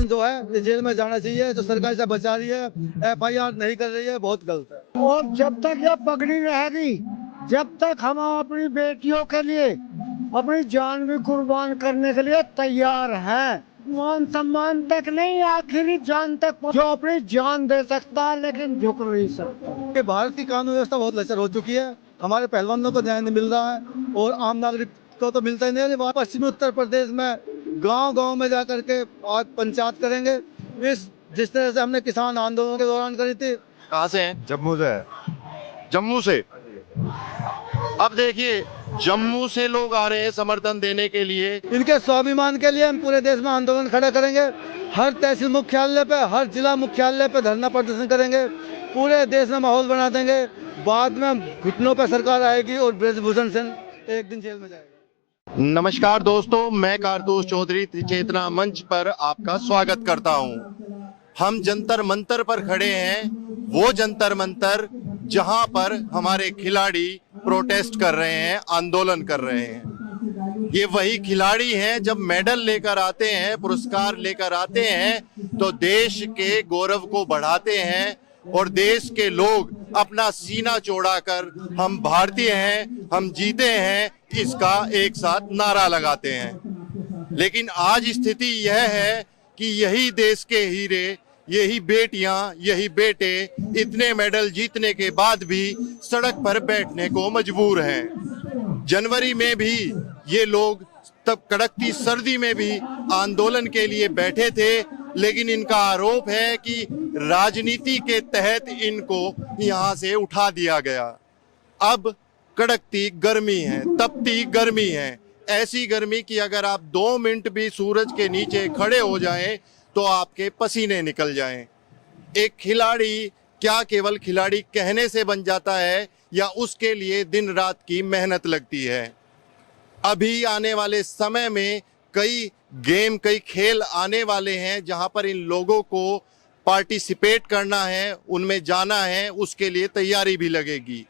Person जो है ये जेल में जाना चाहिए। जो सरकार से बचा रही है, FIR नहीं कर रही है, बहुत गलत है। और जब तक यह पगड़ी रहेगी, जब तक हम अपनी बेटियों के लिए अपनी जान भी कुर्बान करने के लिए तैयार हैं। मान सम्मान तक नहीं, आखिरी जान तक जो अपनी जान दे सकता है लेकिन झुक नहीं सकता। कि भारत की कानून व्यवस्था बहुत लचर हो चुकी है। हमारे पहलवानों को न्याय नहीं मिल रहा है और आम नागरिक को तो मिलता ही नहीं है। वहाँ पश्चिमी उत्तर प्रदेश में गांव-गांव में जा करके आज पंचायत करेंगे। इस जिस तरह से हमने किसान आंदोलन के दौरान करी थी। कहाँ से हैं? जम्मू से। जम्मू से। अब देखिए, जम्मू से लोग आ रहे हैं समर्थन देने के लिए। इनके स्वाभिमान के लिए हम पूरे देश में आंदोलन खड़ा करेंगे। हर तहसील मुख्यालय पे, हर जिला मुख्यालय पे धरना प्रदर्शन करेंगे। पूरे देश में माहौल बना देंगे। बाद में घुटनों पे सरकार आएगी और ब्रजभूषण सिंह एक दिन जेल में जाएगा। नमस्कार दोस्तों, मैं कारतूस चौधरी चेतना मंच पर आपका स्वागत करता हूं। हम जंतर मंतर पर खड़े हैं, वो जंतर मंतर जहां पर हमारे खिलाड़ी प्रोटेस्ट कर रहे हैं, आंदोलन कर रहे हैं। ये वही खिलाड़ी हैं, जब मेडल लेकर आते हैं, पुरस्कार लेकर आते हैं तो देश के गौरव को बढ़ाते हैं और देश के लोग अपना सीना चौड़ाकर हम भारतीय हैं, हम जीते हैं, इसका एक साथ नारा लगाते हैं। लेकिन आज स्थिति यह है कि यही देश के हीरे, यही बेटियां, यही बेटे इतने मेडल जीतने के बाद भी सड़क पर बैठने को मजबूर हैं। जनवरी में भी ये लोग तब कड़कती सर्दी में भी आंदोलन के लिए बैठे थे, लेकिन इनका आरोप है कि राजनीति के तहत इनको यहाँ से उठा दिया गया। अब कड़कती गर्मी है, तपती गर्मी है, ऐसी गर्मी कि अगर आप 2 मिनट भी सूरज के नीचे खड़े हो जाएं तो आपके पसीने निकल जाएं। एक खिलाड़ी क्या केवल खिलाड़ी कहने से बन जाता है या उसके लिए दिन रात की मेहनत लगती है? अभी आने वाले समय में कई खेल आने वाले हैं जहां पर इन लोगों को पार्टिसिपेट करना है, उनमें जाना है, उसके लिए तैयारी भी लगेगी।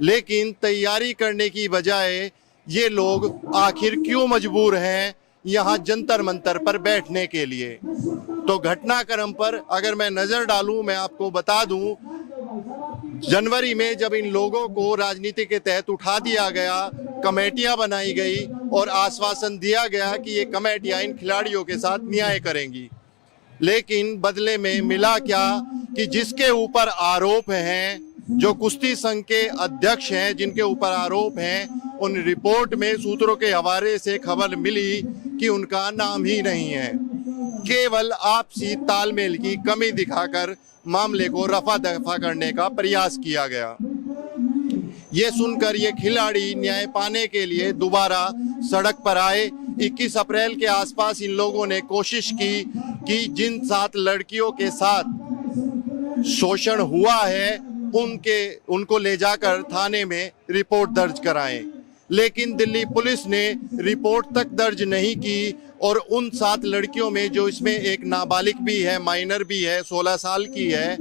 लेकिन तैयारी करने की बजाय ये लोग आखिर क्यों मजबूर हैं यहाँ जंतर मंतर पर बैठने के लिए? तो घटनाक्रम पर अगर मैं नजर डालूं, मैं आपको बता दूं, जनवरी में जब इन लोगों को राजनीति के तहत उठा दिया गया, कमेटियां बनाई गई और आश्वासन दिया गया कि ये कमेटियां इन खिलाड़ियों के साथ न्याय करेंगी। लेकिन बदले में मिला क्या कि जिसके ऊपर आरोप हैं, जो कुश्ती संघ के अध्यक्ष हैं, जिनके ऊपर आरोप हैं, उन रिपोर्ट में सूत्रों के हवाले से खबर मिली कि उनका नाम ही नहीं है। केवल आपसी तालमेल की कमी दिखाकर मामले को रफा दफा करने का प्रयास किया गया। ये सुनकर ये खिलाड़ी न्याय पाने के लिए दोबारा सड़क पर आए। 21 अप्रैल के आसपास इन लोगों ने कोशिश की कि जिन 7 लड़कियों के साथ शोषण हुआ है उनको ले जाकर थाने में रिपोर्ट दर्ज कराएं। लेकिन दिल्ली पुलिस ने रिपोर्ट तक दर्ज नहीं की और उन 7 लड़कियों में, जो इसमें एक नाबालिग भी है, माइनर भी है, 16 साल की है,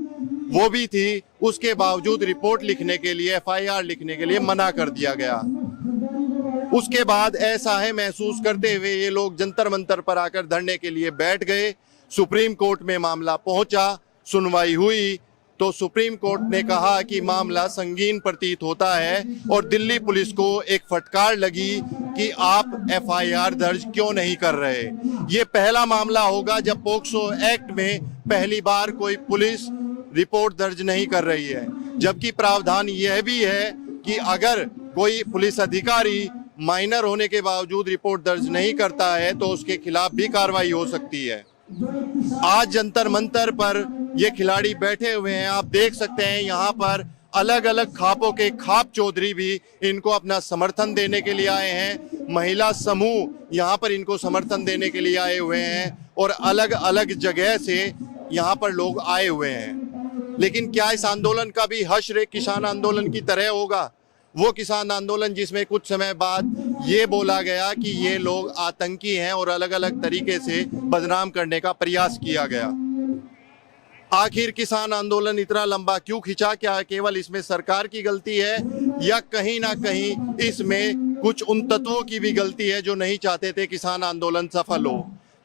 वो भी थी, उसके बावजूद रिपोर्ट लिखने के लिए, FIR लिखने के लिए मना कर दिया गया। उसके बाद ऐसा है महसूस करते हुए ये लोग जंतर मंतर पर आकर धरने के लिए बैठ गए। सुप्रीम कोर्ट में मामला पहुंचा, सुनवाई हुई तो सुप्रीम कोर्ट ने कहा कि मामला संगीन प्रतीत होता है और दिल्ली पुलिस को एक फटकार लगी कि आप FIR दर्ज क्यों नहीं कर रहे। ये पहला मामला होगा जब पोक्सो एक्ट में पहली बार कोई पुलिस रिपोर्ट दर्ज नहीं कर रही है, जबकि प्रावधान यह भी है कि अगर कोई पुलिस अधिकारी माइनर होने के बावजूद रिपोर्ट दर्ज नहीं करता है तो उसके खिलाफ भी कार्रवाई हो सकती है। आज जंतर मंतर पर ये खिलाड़ी बैठे हुए हैं, आप देख सकते हैं यहाँ पर अलग अलग खापों के खाप चौधरी भी इनको अपना समर्थन देने के लिए आए हैं। महिला समूह यहाँ पर इनको समर्थन देने के लिए आए हुए हैं और अलग अलग जगह से यहाँ पर लोग आए हुए हैं। लेकिन क्या इस आंदोलन का भी हश्र एक किसान आंदोलन की तरह होगा? वो किसान आंदोलन जिसमें कुछ समय बाद ये बोला गया कि ये लोग आतंकी हैं और अलग अलग तरीके से बदनाम करने का प्रयास किया गया। आखिर किसान आंदोलन इतना लंबा क्यों खिंचा? क्या केवल इसमें सरकार की गलती है या कहीं ना कहीं इसमें कुछ उन तत्वों की भी गलती है जो नहीं चाहते थे किसान आंदोलन सफल हो?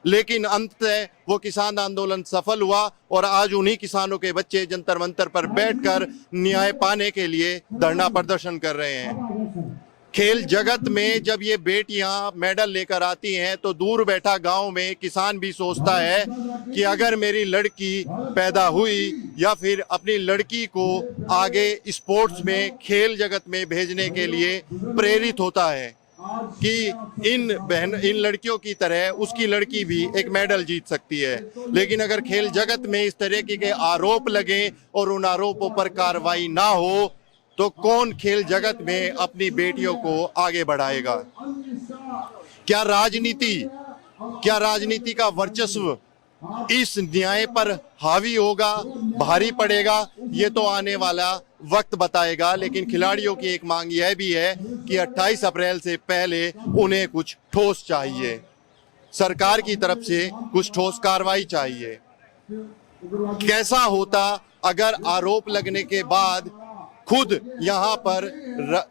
लेकिन अंततः वो किसान आंदोलन सफल हुआ और आज उन्हीं किसानों के बच्चे जंतर मंतर पर बैठकर न्याय पाने के लिए धरना प्रदर्शन कर रहे हैं। खेल जगत में जब ये बेटियां मेडल लेकर आती हैं तो दूर बैठा गांव में किसान भी सोचता है कि अगर मेरी लड़की पैदा हुई या फिर अपनी लड़की को आगे स्पोर्ट्स में खेल जगत में भेजने के लिए प्रेरित होता है कि इन लड़कियों की तरह उसकी लड़की भी एक मेडल जीत सकती है। लेकिन अगर खेल जगत में इस तरह के आरोप लगे और उन आरोपों पर कार्रवाई ना हो तो कौन खेल जगत में अपनी बेटियों को आगे बढ़ाएगा? क्या राजनीति का वर्चस्व इस न्याय पर हावी होगा, भारी पड़ेगा? ये तो आने वाला वक्त बताएगा। लेकिन खिलाड़ियों की एक मांग यह भी है कि 28 अप्रैल से पहले उन्हें कुछ ठोस चाहिए, सरकार की तरफ से कुछ ठोस कार्रवाई चाहिए। कैसा होता अगर आरोप लगने के बाद खुद यहाँ पर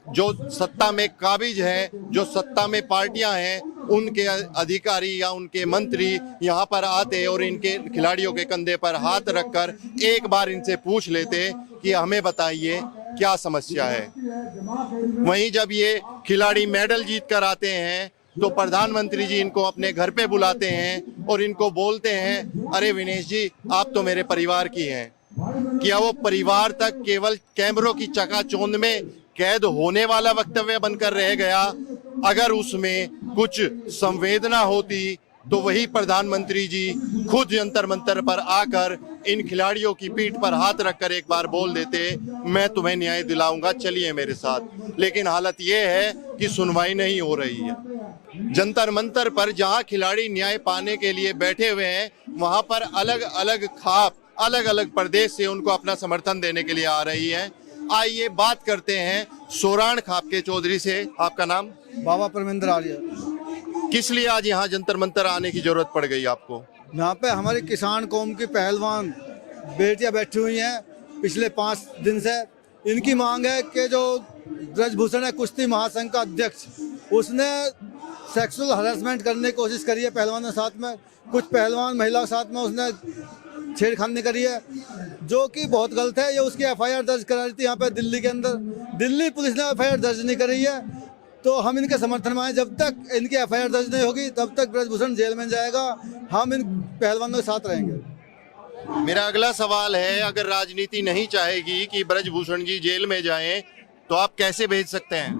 जो सत्ता में काबिज हैं, जो सत्ता में पार्टियां हैं, उनके अधिकारी या उनके मंत्री यहाँ पर आते और इनके खिलाड़ियों के कंधे पर हाथ रखकर एक बार इनसे पूछ लेते कि हमें बताइए क्या समस्या है। वहीं जब ये खिलाड़ी मेडल जीत कर आते हैं तो प्रधानमंत्री जी इनको अपने घर पे बुलाते हैं और इनको बोलते हैं, अरे विनेश जी आप तो मेरे परिवार की हैं। क्या वो परिवार तक केवल कैमरों की चकाचौंध में कैद होने वाला वक्तव्य बनकर रह गया? अगर उसमें कुछ संवेदना होती तो वही प्रधानमंत्री जी खुद जंतर मंतर पर आकर इन खिलाड़ियों की पीठ पर हाथ रखकर एक बार बोल देते, मैं तुम्हें न्याय दिलाऊंगा, चलिए मेरे साथ। लेकिन हालत ये है कि सुनवाई नहीं हो रही है। जंतर मंतर पर जहां खिलाड़ी न्याय पाने के लिए बैठे हुए हैं, वहां पर अलग अलग खाप अलग अलग प्रदेश से उनको अपना समर्थन देने के लिए आ रही है। आइए बात करते हैं सोराण खाप के चौधरी से। आपका नाम? बाबा परमेंद्र आर्य। किस लिए आज यहाँ जंतर मंतर आने की जरूरत पड़ गई आपको? यहाँ पे हमारी किसान कौम की पहलवान बेटियां बैठी हुई हैं पिछले 5 दिन से। इनकी मांग है कि जो ब्रजभूषण है कुश्ती महासंघ का अध्यक्ष, उसने सेक्सुअल हरासमेंट करने की कोशिश करी है पहलवानों के साथ में। कुछ पहलवान महिलाओं के साथ में उसने छेड़खानी करी है, जो कि बहुत गलत है। ये उसकी एफआईआर दर्ज करा रही थी यहाँ पे दिल्ली के अंदर। दिल्ली पुलिस ने एफआईआर दर्ज नहीं करी है, तो हम इनके समर्थन में आए। जब तक इनकी एफआईआर दर्ज नहीं होगी तब तक ब्रजभूषण जेल में जाएगा। हम इन पहलवानों के साथ रहेंगे। मेरा अगला सवाल है, अगर राजनीति नहीं चाहेगी कि ब्रजभूषण जी जेल में जाएं तो आप कैसे भेज सकते हैं?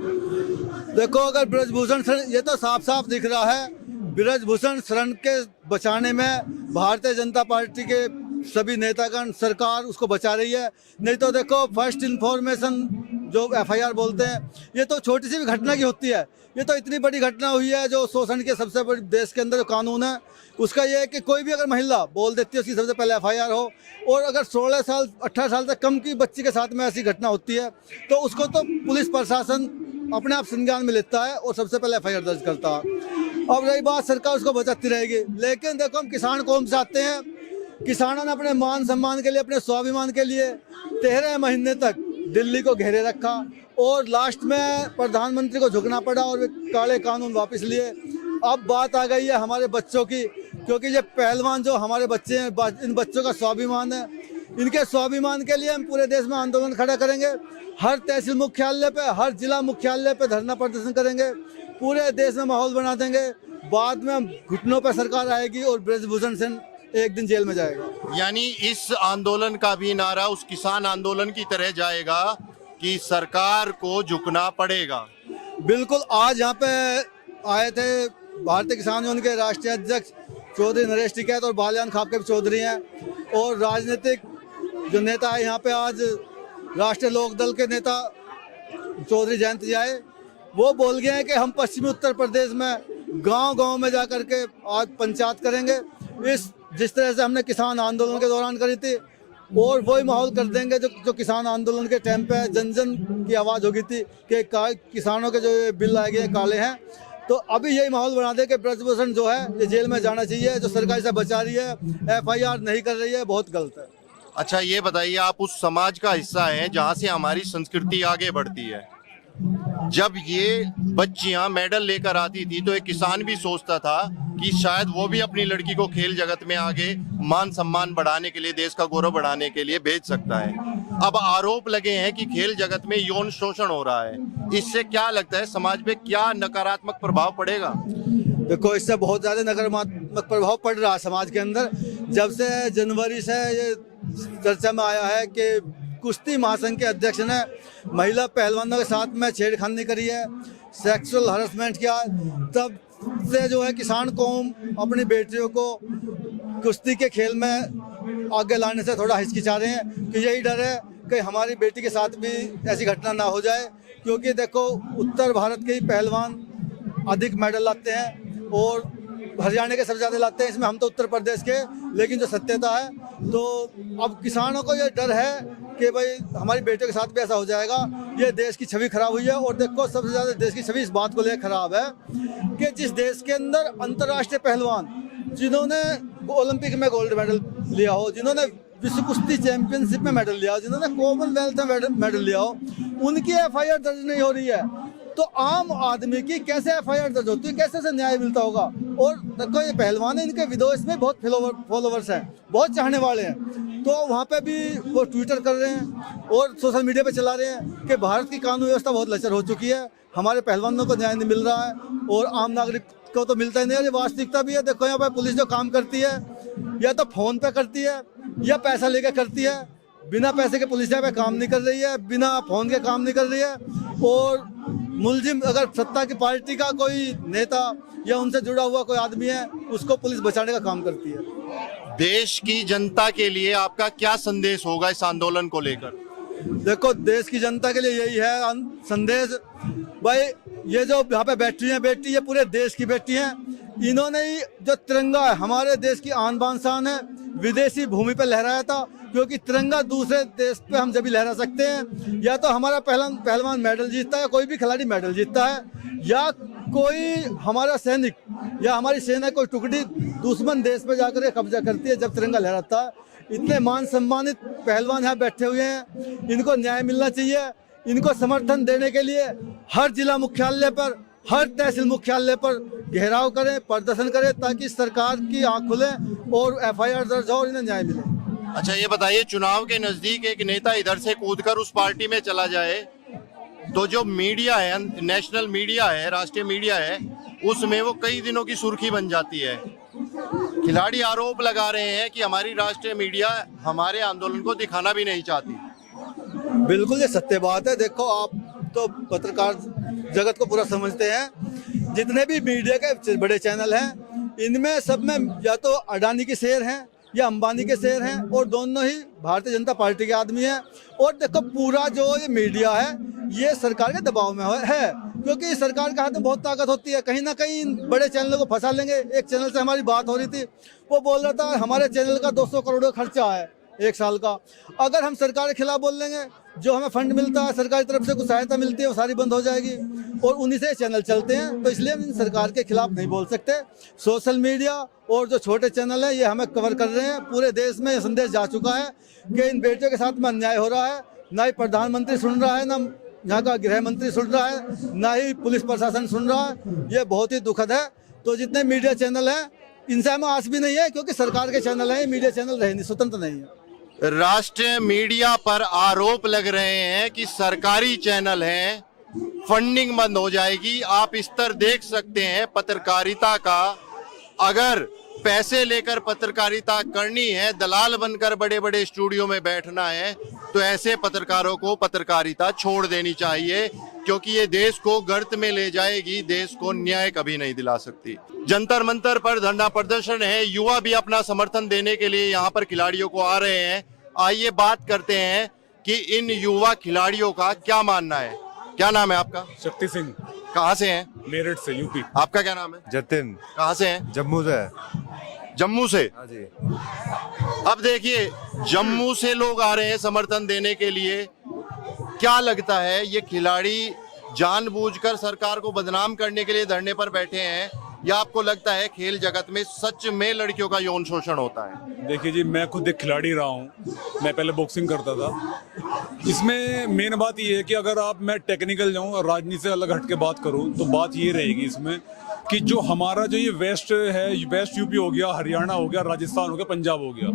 देखो, अगर ब्रजभूषण शरण, ये तो साफ साफ दिख रहा है, ब्रजभूषण शरण के बचाने में भारतीय जनता पार्टी के सभी नेतागण, सरकार उसको बचा रही है। नहीं तो देखो, फर्स्ट इन्फॉर्मेशन जो एफआईआर बोलते हैं, ये तो छोटी सी भी घटना की होती है। ये तो इतनी बड़ी घटना हुई है जो शोषण के सबसे बड़ी देश के अंदर जो कानून है उसका ये है कि कोई भी अगर महिला बोल देती है उसकी सबसे पहले एफआईआर हो। और अगर 16 साल 18 साल तक कम की बच्ची के साथ में ऐसी घटना होती है तो उसको तो पुलिस प्रशासन अपने आप संज्ञान में लेता है और सबसे पहले एफआईआर दर्ज करता है। अब रही बात, सरकार उसको बचाती रहेगी। लेकिन देखो, हम किसान कौम से आते हैं। किसानों ने अपने मान सम्मान के लिए, अपने स्वाभिमान के लिए 13 महीने तक दिल्ली को घेरे रखा और लास्ट में प्रधानमंत्री को झुकना पड़ा और वे काले कानून वापस लिए। अब बात आ गई है हमारे बच्चों की, क्योंकि ये पहलवान जो हमारे बच्चे हैं, इन बच्चों का स्वाभिमान है। इनके स्वाभिमान के लिए हम पूरे देश में आंदोलन खड़ा करेंगे। हर तहसील मुख्यालय पे, हर जिला मुख्यालय पे धरना प्रदर्शन करेंगे। पूरे देश में माहौल बना देंगे। बाद में घुटनों पर सरकार आएगी और ब्रजभूषण सिंह एक दिन जेल में जाएगा। यानी इस आंदोलन का भी नारा उस किसान आंदोलन की तरह जाएगा कि सरकार को झुकना पड़ेगा। बिल्कुल। आज यहाँ पे आए थे भारतीय किसान यूनियन के राष्ट्रीय अध्यक्ष चौधरी नरेश टिकैत और बालियान खाप के भी चौधरी हैं, और राजनीतिक जो नेता है यहाँ पे आज राष्ट्रीय लोक दल के नेता चौधरी जयंत जी आए। वो बोल गए हैं कि हम पश्चिमी उत्तर प्रदेश में गांव-गांव में जा कर के आज पंचायत करेंगे। जिस तरह से हमने किसान आंदोलन के दौरान करी थी, और वही माहौल कर देंगे जो किसान आंदोलन के टाइम पे जन जन की आवाज़ होगी थी कि किसानों के जो ये बिल आए गए काले हैं। तो अभी यही माहौल बना दे कि ब्रजभूषण जो है ये जेल में जाना चाहिए। जो सरकार इसे बचा रही है, एफआईआर नहीं कर रही है, बहुत गलत है। अच्छा, ये बताइए, आप उस समाज का हिस्सा हैं जहाँ से हमारी संस्कृति आगे बढ़ती है। जब ये बच्चियां मेडल लेकर आती थी तो एक किसान भी सोचता था कि शायद वो भी अपनी लड़की को खेल जगत में आगे मान सम्मान बढ़ाने के लिए, देश का गौरव बढ़ाने के लिए भेज सकता है। अब आरोप लगे हैं कि खेल जगत में यौन शोषण हो रहा है। इससे क्या लगता है समाज पे क्या नकारात्मक प्रभाव पड़ेगा? देखो, इससे बहुत ज़्यादा नकारात्मक प्रभाव पड़ रहा है समाज के अंदर। जब से जनवरी से ये चर्चा में आया है कि कुश्ती महासंघ के अध्यक्ष ने महिला पहलवानों के साथ में छेड़खानी करी है, सेक्सुअल हरासमेंट किया, तब से जो है किसान कौम अपनी बेटियों को कुश्ती के खेल में आगे लाने से थोड़ा हिचकिचा रहे हैं कि यही डर है कि हमारी बेटी के साथ भी ऐसी घटना ना हो जाए। क्योंकि देखो, उत्तर भारत के ही पहलवान अधिक मेडल लाते हैं और हरियाणा के सबसे ज़्यादा लाते हैं, इसमें हम तो उत्तर प्रदेश के। लेकिन जो सत्यता है, तो अब किसानों को ये डर है कि भाई हमारी बेटियों के साथ भी ऐसा हो जाएगा। ये देश की छवि खराब हुई है। और देखो, सबसे ज़्यादा देश की छवि इस बात को लेकर खराब है कि जिस देश के अंदर अंतर्राष्ट्रीय पहलवान जिन्होंने ओलंपिक में गोल्ड मेडल लिया हो, जिन्होंने विश्व कुश्ती चैंपियनशिप में मेडल लिया हो, जिन्होंने कॉमनवेल्थ में मेडल लिया हो, उनकी FIR दर्ज नहीं हो रही है। तो आम आदमी की कैसे FIR दर्ज होती है, कैसे से न्याय मिलता होगा? और देखो, ये पहलवान है, इनके विदेश में बहुत फॉलोवर्स हैं, बहुत चाहने वाले हैं। तो वहाँ पे भी वो ट्विटर कर रहे हैं और सोशल मीडिया पे चला रहे हैं कि भारत की कानून व्यवस्था बहुत लचर हो चुकी है, हमारे पहलवानों को न्याय नहीं मिल रहा है और आम नागरिक को तो मिलता ही नहीं है। ये वास्तविकता भी है। देखो, यहाँ पे पुलिस जो काम करती है, या तो फ़ोन पे करती है या पैसा लेकर करती है। बिना पैसे के पुलिस यहाँ पे काम नहीं कर रही है, बिना फ़ोन के काम नहीं कर रही है। और मुलजिम अगर सत्ता की पार्टी का कोई नेता या उनसे जुड़ा हुआ कोई आदमी है, उसको पुलिस बचाने का काम करती है। देश की जनता के लिए आपका क्या संदेश होगा इस आंदोलन को लेकर? देखो, देश की जनता के लिए यही है संदेश, भाई ये जो यहाँ पे बैठी हैं बेटी, ये पूरे देश की बेटी हैं। इन्होंने ही जो तिरंगा है, हमारे देश की आन बान शान है, विदेशी भूमि पे लहराया था। क्योंकि तिरंगा दूसरे देश पे हम जब भी लहरा सकते हैं, या तो हमारा पहलवान मेडल जीतता है, कोई भी खिलाड़ी मेडल जीतता है, या कोई हमारा सैनिक या हमारी सेना कोई टुकड़ी दुश्मन देश पे जाकर कब्जा करती है जब तिरंगा लहराता है। इतने मान सम्मानित पहलवान यहाँ बैठे हुए हैं, इनको न्याय मिलना चाहिए। इनको समर्थन देने के लिए हर जिला मुख्यालय पर, हर तहसील मुख्यालय पर घेराव करें, प्रदर्शन करें, ताकि सरकार की आँख खुले और FIR दर्ज हो और इन्हें न्याय मिले। अच्छा, ये बताइए, चुनाव के नजदीक एक नेता इधर से कूदकर उस पार्टी में चला जाए तो जो मीडिया है, नेशनल मीडिया है, राष्ट्रीय मीडिया है, उसमें वो कई दिनों की सुर्खी बन जाती है। खिलाड़ी आरोप लगा रहे हैं कि हमारी राष्ट्रीय मीडिया हमारे आंदोलन को दिखाना भी नहीं चाहती। बिल्कुल, ये सत्य बात है। देखो, आप तो पत्रकार जगत को पूरा समझते हैं। जितने भी मीडिया के बड़े चैनल हैं, इनमें सब में या तो अडानी के शेयर हैं या अंबानी के शेयर हैं, और दोनों ही भारतीय जनता पार्टी के आदमी हैं। और देखो, पूरा जो ये मीडिया है, ये सरकार के दबाव में है, क्योंकि सरकार के हाथ में बहुत ताकत होती है। कहीं ना कहीं इन बड़े चैनलों को फंसा लेंगे। एक चैनल से हमारी बात हो रही थी, वो बोल रहा था हमारे चैनल का 200 करोड़ का खर्चा है 1 साल का। अगर हम सरकार के खिलाफ बोल देंगे, जो हमें फंड मिलता है, सरकार की तरफ से कुछ सहायता मिलती है, वो सारी बंद हो जाएगी और उन्हीं से चैनल चलते हैं। तो इसलिए हम इन सरकार के खिलाफ नहीं बोल सकते। सोशल मीडिया और जो छोटे चैनल है, ये हमें कवर कर रहे हैं। पूरे देश में ये संदेश जा चुका है कि इन बेटियों के साथ में अन्याय हो रहा है। ना ही प्रधानमंत्री सुन रहा है, ना यहाँ का गृह मंत्री सुन रहा है, ना ही पुलिस प्रशासन सुन रहा है। ये बहुत ही दुखद है। तो जितने मीडिया चैनल हैं, इनसे हमें आस भी नहीं है, क्योंकि सरकार के चैनल हैं, मीडिया चैनल रहे नहीं, स्वतंत्र नहीं है। राष्ट्रीय मीडिया पर आरोप लग रहे हैं कि सरकारी चैनल हैं, फंडिंग बंद हो जाएगी। आप स्तर देख सकते हैं पत्रकारिता का। अगर पैसे लेकर पत्रकारिता करनी है, दलाल बनकर बड़े बड़े स्टूडियो में बैठना है, तो ऐसे पत्रकारों को पत्रकारिता छोड़ देनी चाहिए, क्योंकि ये देश को गर्त में ले जाएगी, देश को न्याय कभी नहीं दिला सकती। जंतर मंतर पर धरना प्रदर्शन है, युवा भी अपना समर्थन देने के लिए यहाँ पर खिलाड़ियों को आ रहे हैं। आइए बात करते हैं कि इन युवा खिलाड़ियों का क्या मानना है। क्या नाम है आपका? शक्ति सिंह, कहाँ से हैं? मेरठ से, यूपी। आपका क्या नाम है? जतिन, कहाँ से हैं? जम्मू से। जम्मू से? हाँ जी। अब देखिए, जम्मू से लोग आ रहे हैं समर्थन देने के लिए। क्या लगता है, ये खिलाड़ी जानबूझकर सरकार को बदनाम करने के लिए धरने पर बैठे हैं, या आपको लगता है खेल जगत में सच में लड़कियों का यौन शोषण होता है? देखिए जी, मैं खुद एक खिलाड़ी रहा हूँ। मैं पहले बॉक्सिंग करता था। इसमें मेन बात ये है कि अगर मैं टेक्निकल जाऊँ और राजनीति से अलग हट के बात करूँ, तो बात ये रहेगी इसमें कि जो हमारा जो ये वेस्ट है, वेस्ट यूपी हो गया, हरियाणा हो गया, राजस्थान हो गया, पंजाब हो गया,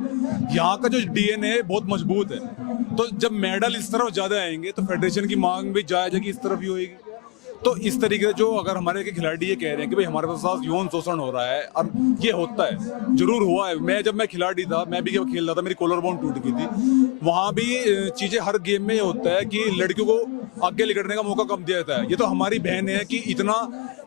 यहाँ का जो डीएनए है बहुत मजबूत है। तो जब मेडल इस तरफ ज्यादा आएंगे तो फेडरेशन की मांग भी जाएगी इस तरफ ही होगी। तो इस तरीके से जो अगर हमारे के खिलाड़ी ये कह रहे हैं कि भाई हमारे पास यौन शोषण हो रहा है, और ये होता है, जरूर हुआ है। जब मैं खिलाड़ी था, मैं भी जब खेल रहा था, मेरी कॉलर बोन टूट गई थी। वहां भी चीजें हर गेम में ये होता है कि लड़कियों को आगे निकलने का मौका कम दिया जाता है। ये तो हमारी बहन है कि इतना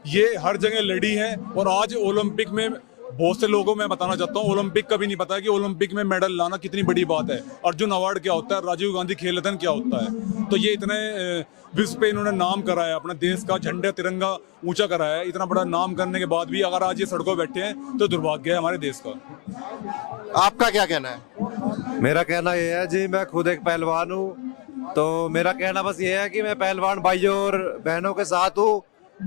ये हर जगह लड़ी है, और आज ओलंपिक में बहुत से लोगों मैं बताना चाहता हूँ, ओलंपिक का भी नहीं पता कि ओलंपिक में मेडल लाना कितनी बड़ी बात है। अर्जुन अवार्ड क्या होता है, राजीव गांधी खेल रत्न क्या होता है। तो ये इतने विश्व पे इन्होंने नाम कराया, अपना देश का झंडा तिरंगा ऊंचा कराया है। इतना बड़ा नाम करने के बाद भी अगर आज ये सड़कों बैठे हैं तो दुर्भाग्य है हमारे देश का। आपका क्या कहना है? मेरा कहना ये है जी, मैं खुद एक पहलवान हूँ, तो मेरा कहना बस ये है कि मैं पहलवान भाइयों और बहनों के साथ हूँ,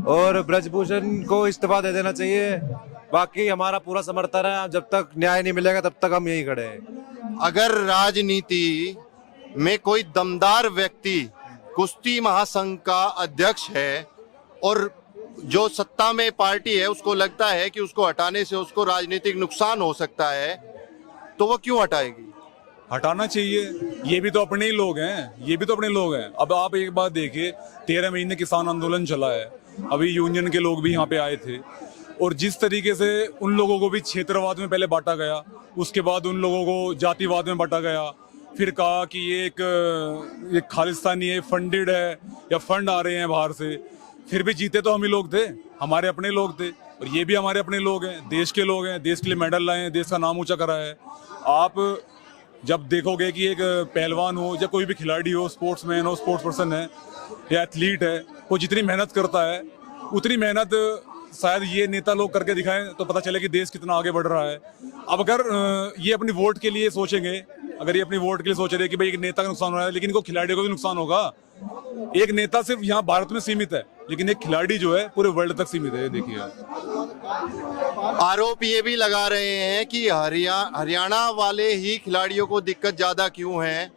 और ब्रजभूषण को इस्तीफा दे देना चाहिए। बाकी हमारा पूरा समर्थन है, जब तक न्याय नहीं मिलेगा तब तक हम यहीं खड़े हैं। अगर राजनीति में कोई दमदार व्यक्ति कुश्ती महासंघ का अध्यक्ष है और जो सत्ता में पार्टी है उसको लगता है कि उसको हटाने से उसको राजनीतिक नुकसान हो सकता है, तो वो क्यों हटाएगी? हटाना चाहिए। ये भी तो अपने ही लोग हैं, ये भी तो अपने लोग हैं। अब आप एक बात देखिए, 13 महीने किसान आंदोलन चला है, अभी यूनियन के लोग भी यहाँ पे आए थे, और जिस तरीके से उन लोगों को भी क्षेत्रवाद में पहले बांटा गया, उसके बाद उन लोगों को जातिवाद में बांटा गया, फिर कहा कि ये एक खालिस्तानी है, फंडेड है, या फंड आ रहे हैं बाहर से। फिर भी जीते तो हम ही लोग थे, हमारे अपने लोग थे, और ये भी हमारे अपने लोग हैं, देश के लोग हैं, देश के लिए मेडल लाए हैं, देश का नाम ऊंचा करा है। आप जब देखोगे कि एक पहलवान हो या कोई भी खिलाड़ी हो, स्पोर्ट्समैन हो, स्पोर्ट्स पर्सन है या एथलीट है, वो जितनी मेहनत करता है उतनी मेहनत शायद ये नेता लोग करके दिखाएं तो पता चले कि देश कितना आगे बढ़ रहा है। अब अगर ये अपनी वोट के लिए सोचेंगे, अगर ये अपनी वोट के लिए सोच रहे हैं कि भाई एक नेता का नुकसान हो रहा है, लेकिन इनको खिलाड़ियों को भी नुकसान होगा। एक नेता सिर्फ यहाँ भारत में सीमित है, लेकिन एक खिलाड़ी जो है पूरे वर्ल्ड तक सीमित है। देखिए, आरोप ये भी लगा रहे हैं कि हरियाणा वाले ही खिलाड़ियों को दिक्कत ज्यादा क्यों है।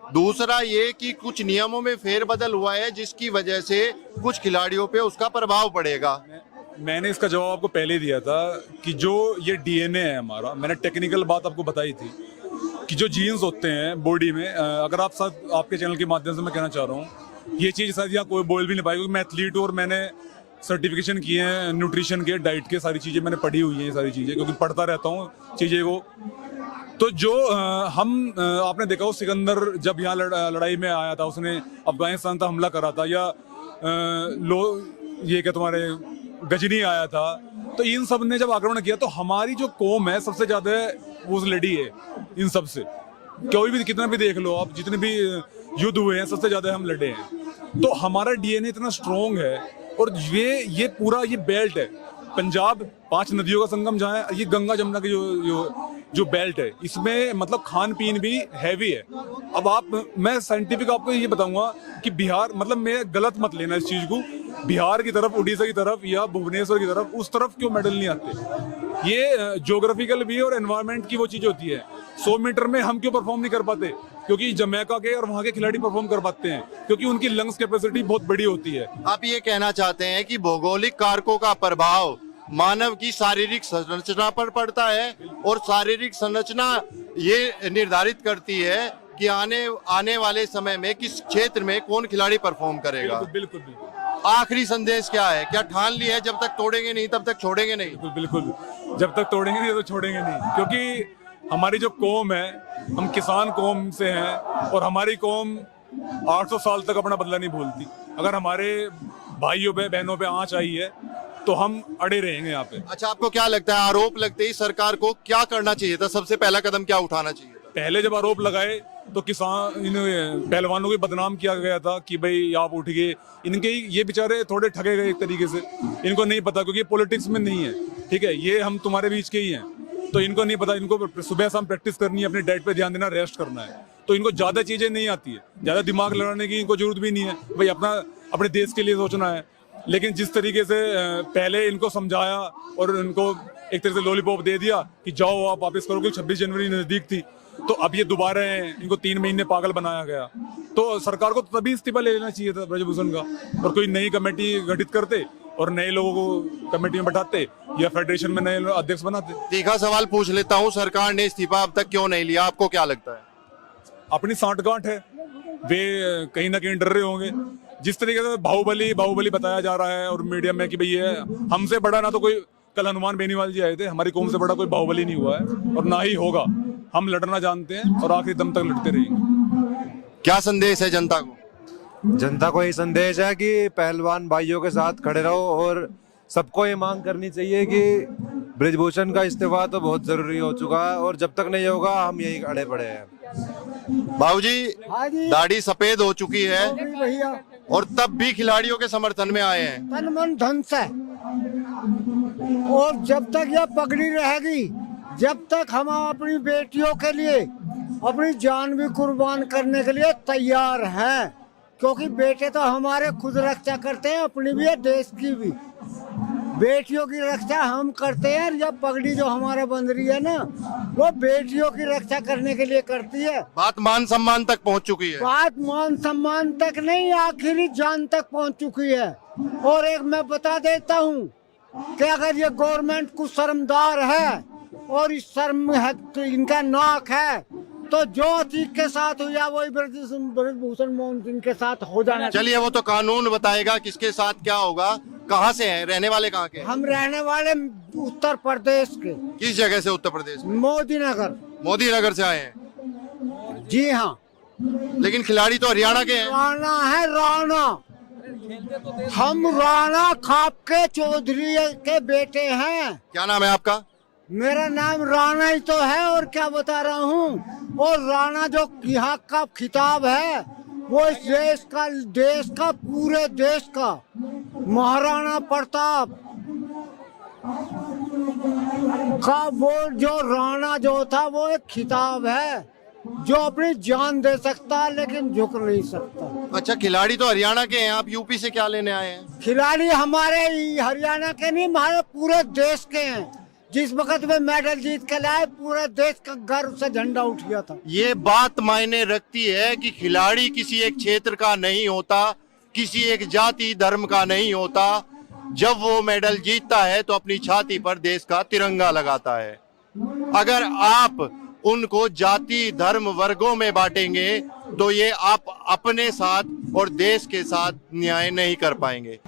दूसरा ये कि कुछ नियमों में फेरबदल हुआ है जिसकी वजह से कुछ खिलाड़ियों पे उसका प्रभाव पड़ेगा। मैंने इसका जवाब आपको पहले दिया था कि जो ये डीएनए है हमारा, मैंने टेक्निकल बात आपको बताई थी कि जो जीन्स होते हैं बॉडी में, अगर आप साथ आपके चैनल के माध्यम से मैं कहना चाह रहा हूँ, ये चीज़ शायद यहाँ कोई बोल भी नहीं पाएगा, क्योंकि मैं एथलीट हूँ और मैंने सर्टिफिकेशन किए हैं न्यूट्रिशन के, डाइट के, सारी चीज़ें मैंने पढ़ी हुई हैं, ये सारी चीज़ें, क्योंकि पढ़ता रहता हूँ चीज़ें को। तो जो आपने देखा हो, सिकंदर जब यहाँ लड़ाई में आया था, उसने अफगानिस्तान तक हमला करा था, या ये क्या तुम्हारे गजनी आया था, तो इन सब ने जब आक्रमण किया तो हमारी जो कौम है सबसे ज्यादा वो लड़ी है इन सब से। कोई भी कितना भी देख लो आप, जितने भी युद्ध हुए हैं सबसे ज्यादा हम लड़े हैं। तो हमारा डीएनए इतना स्ट्रॉन्ग है, और ये पूरा ये बेल्ट है, पंजाब 5 नदियों का संगम जहाँ है, ये गंगा जमुना की जो बेल्ट है, इसमें मतलब खान पीन भी हैवी है। अब मैं साइंटिफिक आपको ये बताऊंगा कि बिहार, मतलब मैं गलत मत लेना इस चीज को, बिहार की तरफ, उड़ीसा की तरफ या भुवनेश्वर की तरफ, उस तरफ क्यों मेडल नहीं आते। ये ज्योग्राफिकल भी और एनवायरनमेंट की वो चीज होती है। 100 मीटर में हम क्यों परफॉर्म नहीं कर पाते, क्योंकि जमैका के और वहाँ के खिलाड़ी परफॉर्म कर पाते हैं, क्योंकि उनकी लंग्स कैपेसिटी बहुत बड़ी होती है। आप ये कहना चाहते हैं कि भौगोलिक कारकों का प्रभाव मानव की शारीरिक संरचना पर पड़ता है, और शारीरिक संरचना ये निर्धारित करती है कि आने वाले समय में किस क्षेत्र में कौन खिलाड़ी परफॉर्म करेगा। बिल्कुल बिल्कुल। आखिरी संदेश क्या है? क्या ठान लिया है जब तक तोड़ेंगे नहीं तब तक छोड़ेंगे नहीं? बिल्कुल, जब तक तोड़ेंगे नहीं तो छोड़ेंगे नहीं, क्योंकि हमारी जो कौम है, हम किसान कौम से हैं, और हमारी कौम 800 साल तक अपना बदला नहीं भूलती। अगर हमारे भाइयों पे, बहनों पे आंच आई है तो हम अड़े रहेंगे यहाँ पे। अच्छा, आपको क्या लगता है, आरोप लगते ही सरकार को क्या करना चाहिए था? सबसे पहला कदम क्या उठाना चाहिए था? पहले जब आरोप लगाए तो किसान, इन पहलवानों को बदनाम किया गया था कि भाई आप उठ गए, इनके ये बेचारे थोड़े ठगे गए एक तरीके से। इनको नहीं पता, क्योंकि पॉलिटिक्स में नहीं है, ठीक है, ये हम तुम्हारे बीच के ही हैं, तो इनको नहीं पता। इनको सुबह शाम प्रैक्टिस करनी है, अपनी डाइट पे ध्यान देना, रेस्ट करना है, तो इनको ज्यादा चीजें नहीं आती है, ज्यादा दिमाग लड़ाने की इनको जरूरत भी नहीं है। भाई अपने देश के लिए सोचना है। लेकिन जिस तरीके से पहले इनको समझाया और इनको एक तरह से लॉलीपॉप दे दिया कि जाओ आप वापस करो, क्योंकि 26 जनवरी नजदीक थी, तो अब ये दोबारा हैं, इनको 3 महीने पागल बनाया गया। तो सरकार को तभी इस्तीफा ले लेना चाहिए था ब्रजभूषण का, और कोई नई कमेटी गठित करते और नए लोगों को कमेटी में बैठाते या फेडरेशन में नए अध्यक्ष बनाते। तीखा सवाल पूछ लेता हूँ, सरकार ने इस्तीफा अब तक क्यों नहीं लिया, आपको क्या लगता है? अपनी सांठगांठ है, वे कहीं ना कहीं डर रहे होंगे। जिस तरीके से बाहुबली बताया जा रहा है और मीडिया में कि भाई ये हमसे बड़ा ना तो कोई, कल हनुमान बेनीवाल जी आए थे, हमारी कौम से बड़ा कोई बाहुबली नहीं हुआ है और ना ही होगा। हम लड़ना जानते हैं और आखिरी दम तक लड़ते रहेंगे। क्या संदेश है जनता को? जनता को यही संदेश है कि पहलवान भाइयों के साथ खड़े रहो, और सबको ये मांग करनी चाहिए कि ब्रजभूषण का इस्तीफा तो बहुत जरूरी हो चुका है, और जब तक नहीं होगा हम यही खड़े पड़े हैं। बाबूजी, हाँ जी, दाढ़ी सफेद हो चुकी है भैया और तब भी खिलाड़ियों के समर्थन में आए हैं। तन मन धन से, और जब तक यह पगड़ी रहेगी, जब तक हम अपनी बेटियों के लिए अपनी जान भी कुर्बान करने के लिए तैयार हैं, क्योंकि बेटे तो हमारे खुद रक्षा करते हैं, अपनी भी है देश की भी। बेटियों की रक्षा हम करते हैं, यह पगड़ी जो हमारा बंध रही है ना, वो बेटियों की रक्षा करने के लिए करती है। बात मान सम्मान तक पहुंच चुकी है। बात मान सम्मान तक नहीं, आखिरी जान तक पहुंच चुकी है। और एक मैं बता देता हूँ कि अगर ये गवर्नमेंट कुछ शर्मदार है और इस शर्म है तो इनका नाक है, तो जो चीज के साथ हुआ वही ब्रजभूषण मोहन सिंह के साथ हो जाना। चलिए, वो तो कानून बताएगा किसके साथ क्या होगा। कहाँ से हैं, रहने वाले कहाँ के हैं? हम रहने वाले उत्तर प्रदेश के। किस जगह से उत्तर प्रदेश में? मोदी नगर। मोदी नगर से आए हैं? जी हाँ। लेकिन खिलाड़ी तो हरियाणा के हैं। राणा है, राणा। हम राणा खापके चौधरी के बेटे हैं। क्या नाम है आपका? मेरा नाम राणा ही तो है, और क्या बता रहा हूँ। और राणा जो यहाँ का खिताब है, वो इस देश का पूरे देश का महाराणा प्रताप का वो जो राणा जो था, वो एक खिताब है जो अपनी जान दे सकता है लेकिन झुक नहीं सकता। अच्छा, खिलाड़ी तो हरियाणा के हैं, आप यूपी से क्या लेने आए हैं? खिलाड़ी हमारे हरियाणा के नहीं, हमारे पूरे देश के हैं। जिस वक्त में मेडल जीत के लाए, पूरे देश का गर्व से झंडा उठ गया था। ये बात मायने रखती है कि खिलाड़ी किसी एक क्षेत्र का नहीं होता, किसी एक जाति धर्म का नहीं होता। जब वो मेडल जीतता है तो अपनी छाती पर देश का तिरंगा लगाता है। अगर आप उनको जाति धर्म वर्गों में बांटेंगे तो ये आप अपने साथ और देश के साथ न्याय नहीं कर पाएंगे।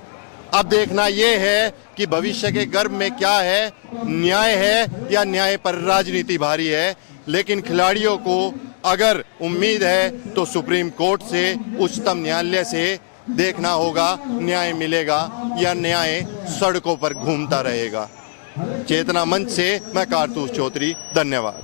अब देखना ये है कि भविष्य के गर्भ में क्या है, न्याय है या न्याय पर राजनीति भारी है। लेकिन खिलाड़ियों को अगर उम्मीद है तो सुप्रीम कोर्ट से, उच्चतम न्यायालय से देखना होगा न्याय मिलेगा या न्याय सड़कों पर घूमता रहेगा। चेतना मंच से मैं कारतूस चौधरी, धन्यवाद।